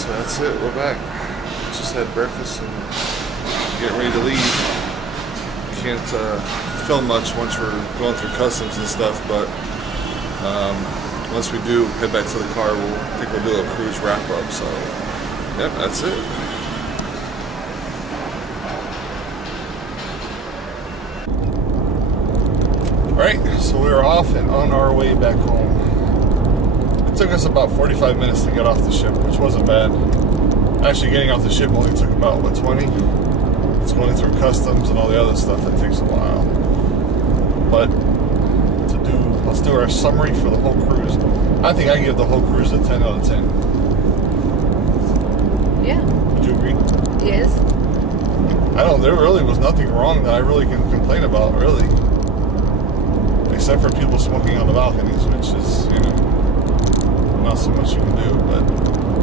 So that's it, we're back. Just had breakfast and getting ready to leave. Can't film much once we're going through customs and stuff, but once we do head back to the car, we'll do a cruise wrap up. So, yep, that's it. Alright, so we were off and on our way back home. It took us about 45 minutes to get off the ship, which wasn't bad. Actually, getting off the ship only took about, 20? It's going through customs and all the other stuff that takes a while. But let's do our summary for the whole cruise. I think I give the whole cruise a 10 out of 10. Yeah. Would you agree? Yes. There really was nothing wrong that I really can complain about, really. Except for people smoking on the balconies, which is, not so much you can do. But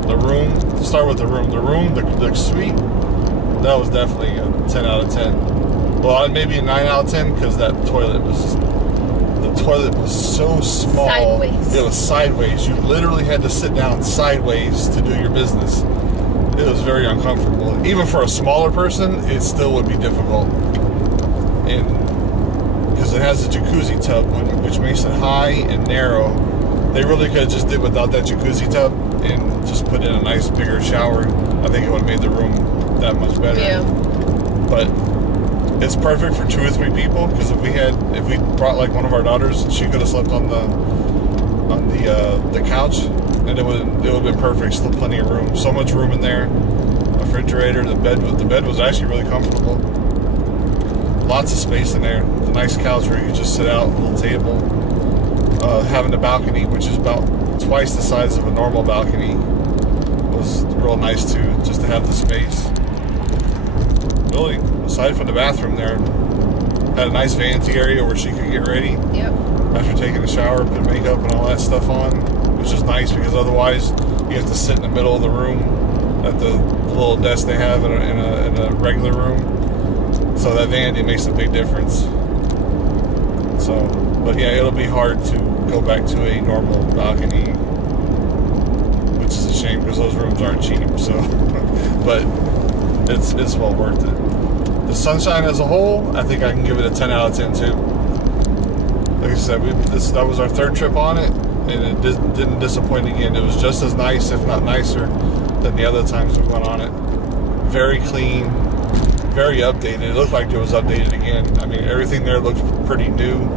the room, to start with the suite, that was definitely a 10 out of 10. Well, maybe a 9 out of 10 because the toilet was so small. Sideways. It was sideways. You literally had to sit down sideways to do your business. It was very uncomfortable. Even for a smaller person, it still would be difficult. Because it has a jacuzzi tub, which makes it high and narrow. They really could have just did without that jacuzzi tub and just put in a nice bigger shower. I think it would have made the room that much better. Yeah. But it's perfect for 2 or 3 people, because if we brought like one of our daughters, she could have slept on the couch, and it would have been perfect. Still plenty of room. So much room in there. Refrigerator. The bed was actually really comfortable. Lots of space in there. The nice couch where you could just sit out, a little table. Having the balcony, which is about twice the size of a normal balcony, was real nice too, just to have the space. Really, aside from the bathroom there, had a nice vanity area where she could get ready. Yep. After taking a shower, put makeup and all that stuff on, which is nice because otherwise you have to sit in the middle of the room at the little desk they have in a regular room. So that vanity makes a big difference. But yeah, it'll be hard to go back to a normal balcony, which is a shame because those rooms aren't cheap. So, but it's well worth it. The Sunshine as a whole, I think I can give it a 10 out of 10 too. Like I said, that was our 3rd trip on it, and it didn't disappoint again. It was just as nice, if not nicer, than the other times we went on it. Very clean, very updated. It looked like it was updated again. I mean, everything there looked pretty new.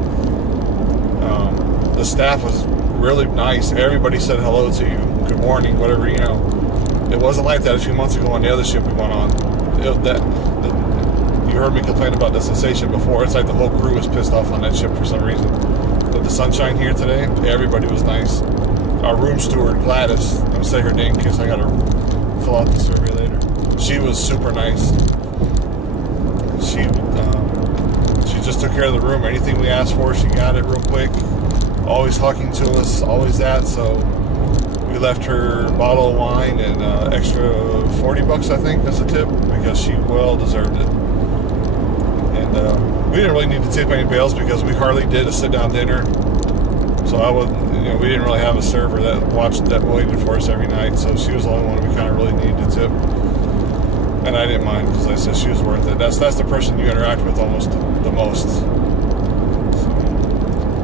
The staff was really nice. Everybody said hello to you, good morning, whatever, It wasn't like that a few months ago on the other ship we went on. You heard me complain about the sensation before. It's like the whole crew was pissed off on that ship for some reason. But the Sunshine here today, everybody was nice. Our room steward, Gladys, I'm going to say her name in case I got to fill out the survey later. She was super nice. She just took care of the room. Anything we asked for, she got it real quick. Always talking to us, always that. So we left her a bottle of wine and extra $40, I think, as a tip, because she well deserved it. And we didn't really need to tip anybody else because we hardly did a sit-down dinner. So we didn't really have a server that waited for us every night. So she was the only one we kind of really needed to tip. And I didn't mind because I said she was worth it. That's the person you interact with almost the most.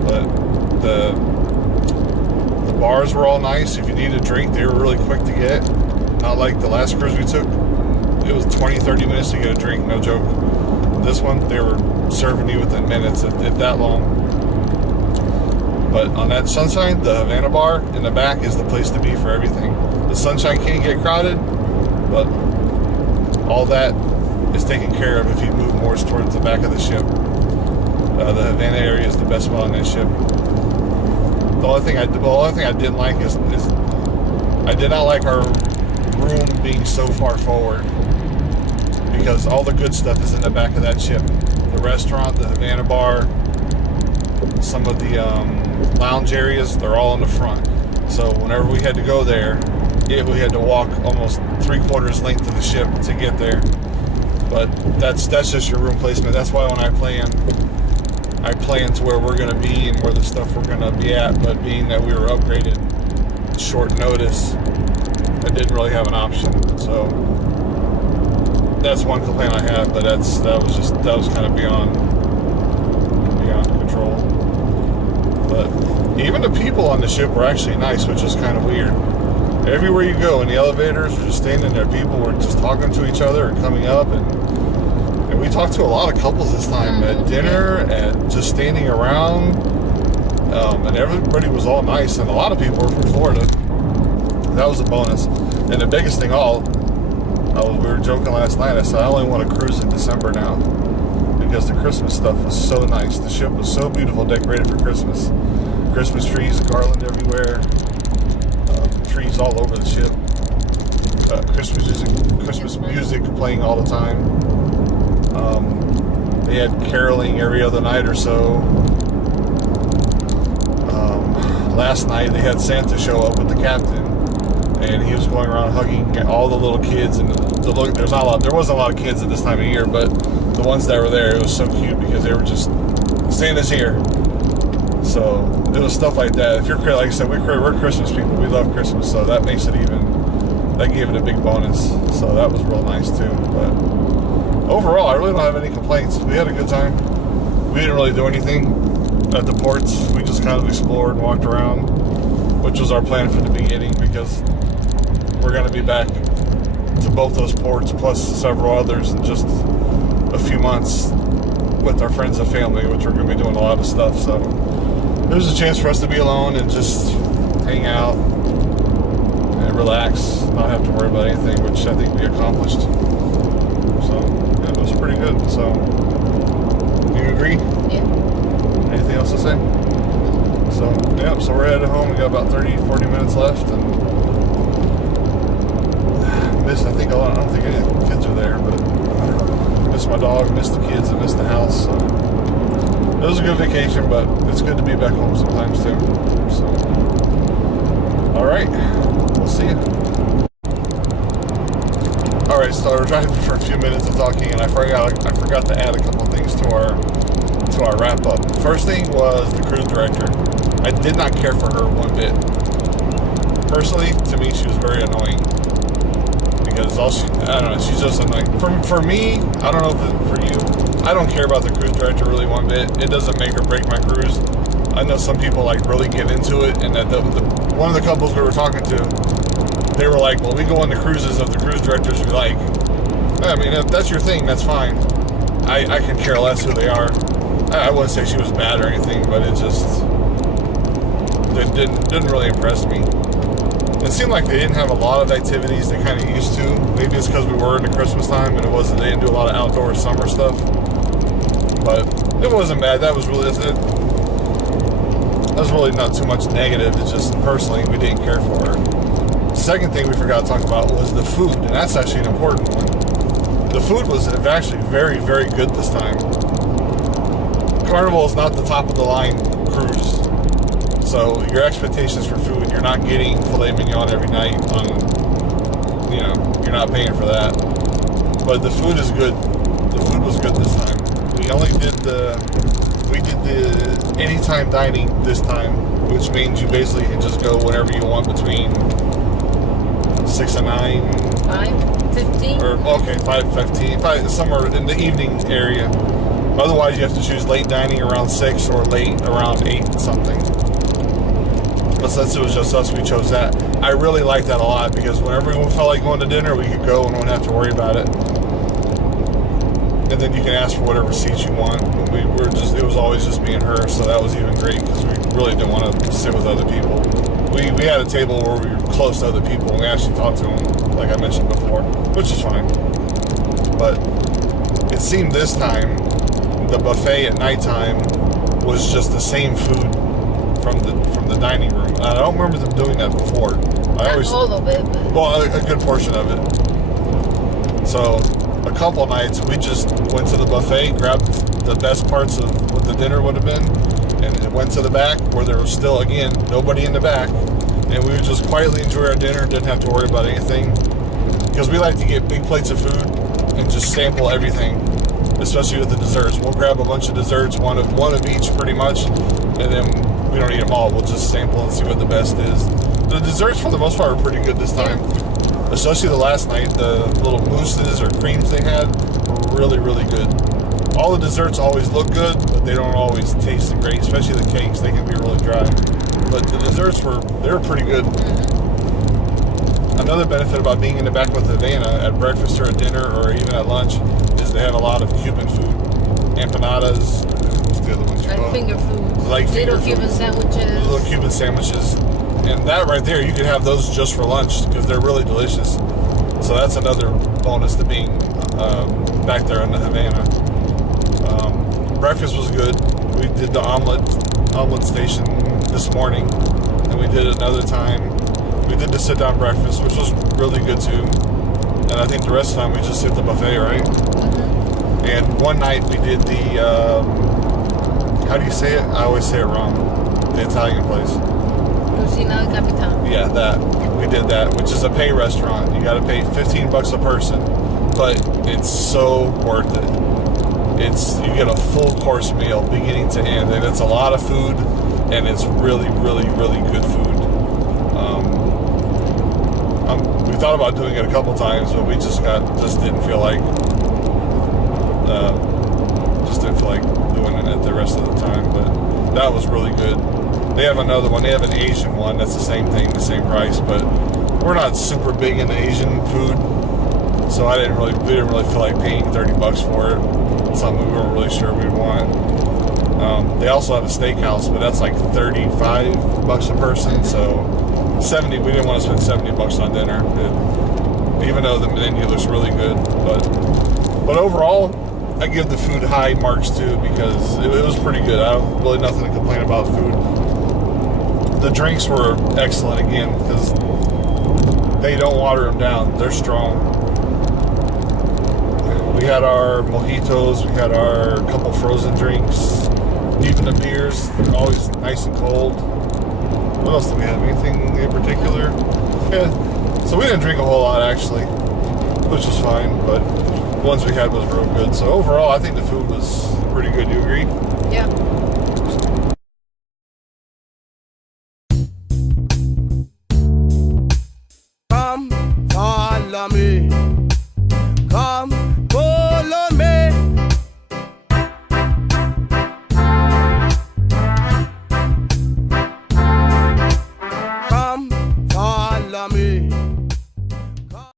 But the bars were all nice. If you needed a drink, they were really quick to get. Not like the last cruise we took. It was 20-30 minutes to get a drink, no joke. This one, they were serving you within minutes, if that long. But on that Sunshine, the Havana bar in the back is the place to be for everything. The Sunshine can't get crowded, but all that is taken care of if you move more towards the back of the ship. The Havana area is the best spot on that ship. The only thing I didn't like is I did not like our room being so far forward, because all the good stuff is in the back of that ship. The restaurant, the Havana bar, some of the lounge areas, they're all in the front. So whenever we had to go there, we had to walk almost 3/4 length of the ship to get there. But that's just your room placement. That's why when I plan to where we're going to be and where the stuff we're going to be at. But being that we were upgraded short notice, I didn't really have an option. So that's one complaint I have, but that was kind of beyond control. But even the people on the ship were actually nice, which was kind of weird. Everywhere you go in the elevators, we're just standing there. People were just talking to each other and coming up, and we talked to a lot of couples this time at dinner, at just standing around, and everybody was all nice, and a lot of people were from Florida. That was a bonus. And the biggest thing we were joking last night, I said I only want to cruise in December now because the Christmas stuff was so nice. The ship was so beautiful, decorated for Christmas. Christmas trees, garland everywhere, trees all over the ship. Christmas music playing all the time. They had caroling every other night or so. Last night they had Santa show up with the captain, and he was going around hugging all the little kids. And there wasn't a lot of kids at this time of year, but the ones that were there, it was so cute because they were just, Santa's here. So it was stuff like that. If you're, like I said, we're Christmas people. We love Christmas, so that makes it that gave it a big bonus. So that was real nice too. But overall, I really don't have any complaints. We had a good time. We didn't really do anything at the ports. We just kind of explored and walked around, which was our plan from the beginning, because we're going to be back to both those ports plus several others in just a few months with our friends and family, which we're going to be doing a lot of stuff. So it was a chance for us to be alone and just hang out and relax, not have to worry about anything, which I think we accomplished. So yeah, it was pretty good. So you agree? Yeah. Anything else to say? So yeah, so we're headed home. We got about 30-40 minutes left, and I don't think any of the kids are there, but I miss my dog, miss the kids, and miss the house. So it was a good vacation, but it's good to be back home sometimes too. So all right, we'll see you. All right, so we're driving for a few minutes of talking, and I forgot to add a couple things to our wrap up. First thing was the cruise director. I did not care for her one bit. Personally, to me, she was very annoying. Because I don't know, she's just annoying. For me, I don't know if for you, I don't care about the cruise director really one bit. It doesn't make or break my cruise. I know some people like really get into it, and that one of the couples we were talking to, they were like, well, we go on the cruises of the cruise directors we like. I mean, if that's your thing, that's fine. I can care less who they are. I wouldn't say she was bad or anything, but it didn't really impress me. It seemed like they didn't have a lot of activities they kind of used to. Maybe it's because we were in the Christmas time and they didn't do a lot of outdoor summer stuff. But it wasn't bad. That was really not too much negative. It's just personally we didn't care for her. Second thing we forgot to talk about was the food, and that's actually an important one. The food was actually very, very good this time. Carnival is not the top of the line cruise. So your expectations for food, you're not getting filet mignon every night you're not paying for that. But the food is good. The food was good this time. We did the anytime dining this time, which means you basically can just go whenever you want between 6 and 9. 5:15? Or, okay, 5:15, somewhere in the evening area. Otherwise, you have to choose late dining around 6 or late around 8 something. But since it was just us, we chose that. I really liked that a lot because whenever we felt like going to dinner, we could go and we wouldn't have to worry about it. And then you can ask for whatever seats you want. It was always just me and her, so that was even great because we really didn't want to sit with other people. We had a table where we were close to other people and we actually talked to them, like I mentioned before, which is fine. But it seemed this time the buffet at nighttime was just the same food from the dining room. I don't remember them doing that before. All of it, but... Well, a good portion of it. So a couple nights we just went to the buffet, grabbed the best parts of what the dinner would have been, and went to the back where there was still, again, nobody in the back, and we would just quietly enjoy our dinner, didn't have to worry about anything, because we like to get big plates of food and just sample everything, especially with the desserts. We'll grab a bunch of desserts, one of each pretty much, and then we don't eat them all. We'll just sample and see what the best is. The desserts, for the most part, are pretty good this time. especially the last night, the little mousses or creams they had were really, really good. All the desserts always look good, but they don't always taste great, especially the cakes. They can be really dry. But the desserts they were pretty good. Another benefit about being in the back with Havana at breakfast or at dinner or even at lunch is they had a lot of Cuban food. Empanadas, what's the other ones you call? Finger food. Like little Cuban sandwiches. Little Cuban sandwiches. And that right there, you could have those just for lunch because they're really delicious. So that's another bonus to being back there in the Havana. Breakfast was good. We did the omelet station this morning, and we did it another time. We did the sit-down breakfast, which was really good too. And I think the rest of the time we just hit the buffet, right? Mm-hmm. And one night we did the, how do you say it? I always say it wrong. The Italian place. Cucina del Capitan. Yeah, that. We did that, which is a pay restaurant. You got to pay $15 a person, but it's so worth it. You get a full course meal beginning to end, and it's a lot of food, and it's really, really, really good food. We thought about doing it a couple times, but we just didn't feel like doing it the rest of the time. But that was really good. They have another one. They have an Asian one. That's the same thing, the same price. But we're not super big into Asian food, so we didn't really feel like paying $30 for it. It's something we weren't really sure we'd want. They also have a steakhouse, but that's like $35 a person. So 70. We didn't want to spend $70 on dinner, even though the menu looks really good. But overall, I give the food high marks too because it was pretty good. I don't really nothing to complain about food. The drinks were excellent again because they don't water them down. They're strong. We had our mojitos. We had our couple frozen drinks. Even the beers, they're always nice and cold. What else did we have? Anything in particular? Yeah. So we didn't drink a whole lot actually, which was fine. But the ones we had was real good. So overall, I think the food was pretty good. You agree? Yeah.